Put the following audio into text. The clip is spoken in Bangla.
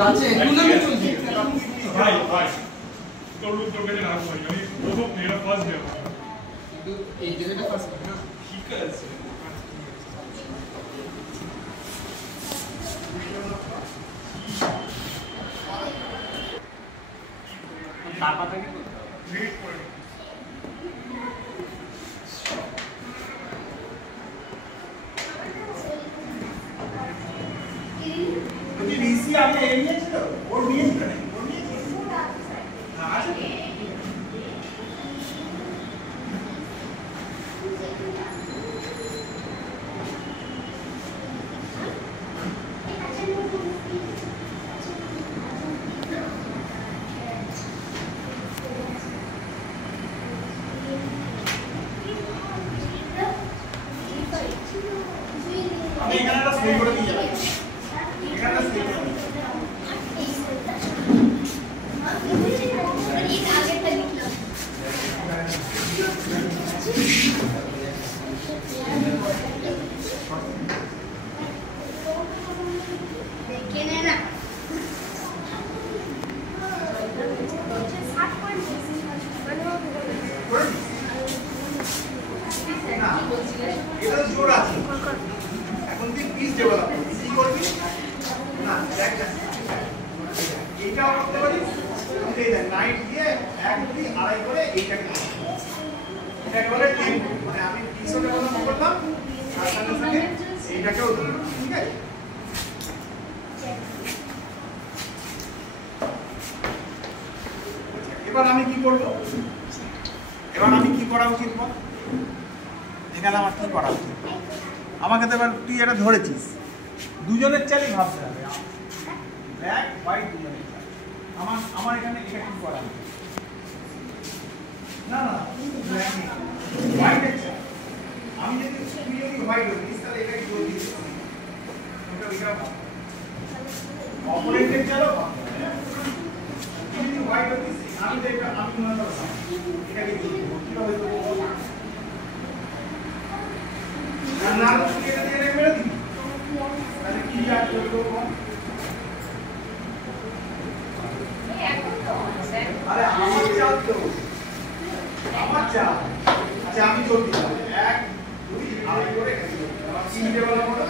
কাছে টুর্নামেন্ট চলছে ভাই ভাই তোর কাছে না ভাই আমি প্রথম মেরা ফার্স্ট ডে কিন্তু এই জেলাটা ফার্স্ট না ঠিক আছে টাকাটা কি রেট করে রিসি আগে এরিয়েছিল ওর নিয়েছিল না ওর নিয়েছিল না আছে আমি এখানে একটা সই করে দিয়ে যাবো এখানে একটা সই করে এটা জোর আছে এখন তুই পিস ডেভেলপ করবি কি করবি না দেখ এইটাও করতে পারিস এই দেখ নাইট দিয়ে এক অবধি আড়াই করে এইটাকে এটাকে বলে টেন মানে আমি পিসও ডেভেলপ করলাম আর সাথে সাথে এইটাকেও ধরলাম ঠিক আছে এবার আমি কি করব এবার আমি কি করা উচিত বল এখানে আমার কি করা উচিত আমাকে তো এবার তুই এটা ধরেছিস দুজনের চালই ভাবতে হবে ব্ল্যাক হোয়াইট দুজনের চাল আমার এখানে এটা কি করা উচিত না না ব্ল্যাক হোয়াইটের চাল আমি যদি তুই যদি হোয়াইট হতিস তাহলে এটা কি করবি ওটা এটা অপোনেন্টের চালও ভাবতে হবে তুই যদি হোয়াইট হতিস আমি তো এটা আমি মনে করলাম এটাকে কি হবে না তুই এটা দিয়ে মেরে দিবি তাহলে কি আর করবো আরে আমার চাল তো আমার চাল আচ্ছা আমি জোর দিলাম 1 2 আড়াই করে আবার 3 ডেভেলপ করো